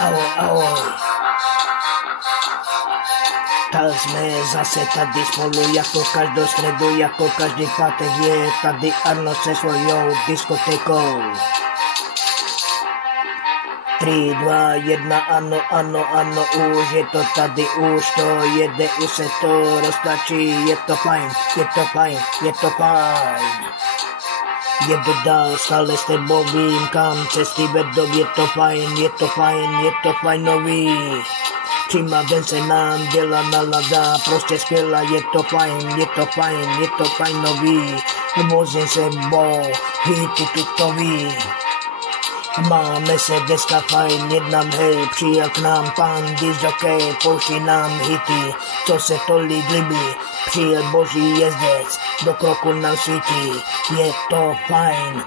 ahoj. Tak jsme zase tady spolu jako každou středu, jako každý pátek je tady Arno se svojou diskotékou. 3, 2, 1, ano, už je to tady, už to jede, už se to roztačí, je to fajn. Jedu dál, stále s tebou vím, kam cesty vedou, je to fajnový. Čím den se nám dělá nálada, prostě skvělá, je to fajnový. Vozím sebou hity tutový. Máme se dneska fajn, jednám hej, přijel k nám pán disjokej, pouští nám hity, co se tolik líbí. Přijel boží jezdec, do kroku nám svítí, je to fajn.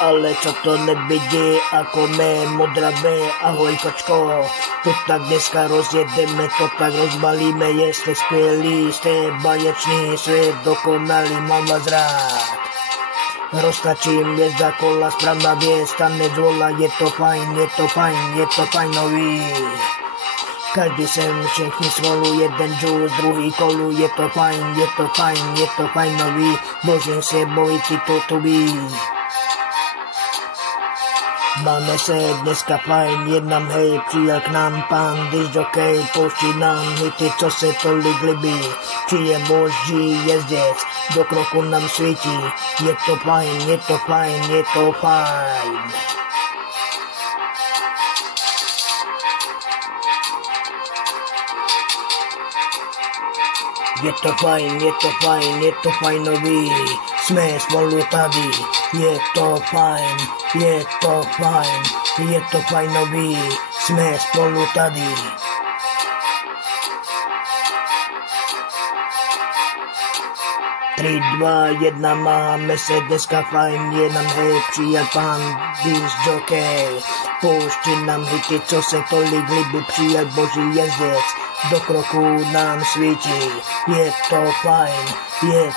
Ale, co to nevidí, ako mé modravé, ahoj kočko. To tak dneska rozjedeme, to tak rozbalíme, jste skvělí, jste baječní, svět dokonalý, mám vás rád. Roztačím hvězda kola, správná věc, tanec vola, je to fajnový. Každý sem všichni svolu, jeden džus, druhý kolu, je to fajnový, božím se bojí ty tutový. Máme se dneska fajn, jednám hej, přijel k nám pán disjokej, pouští nám hity, co se tolik líbí. Přijde boží jezdec, do kroku nám svítí, je to fajn. Je to fajn. Je to fajn. Je to fajnový, jsme spolu tady, je to fajnový, jsme spolu tady. Tři, 2, 1, máme se dneska fajn, jenom hej, přijel pán disjokej, pouští nám hity, co se tolik líbí, přijel boží jezdec, do kroku nám svítí, je to fajn. Je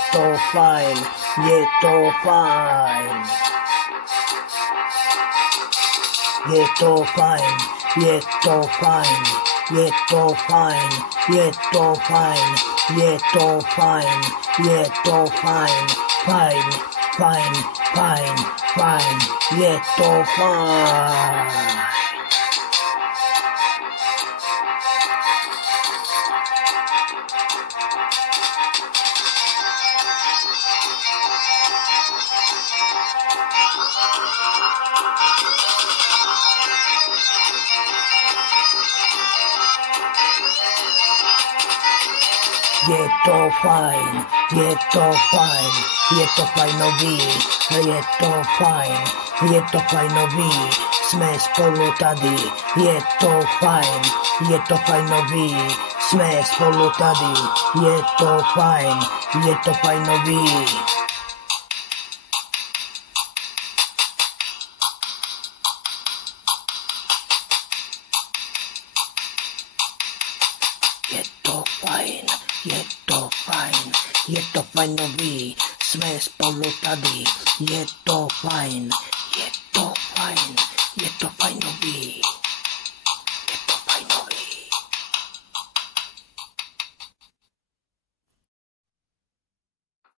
to fajnový, jsme spolu tady, je to fajnový, jsme spolu tady, je to fajnový. Je to fajnový, jsme spolu tady, je to fajnový.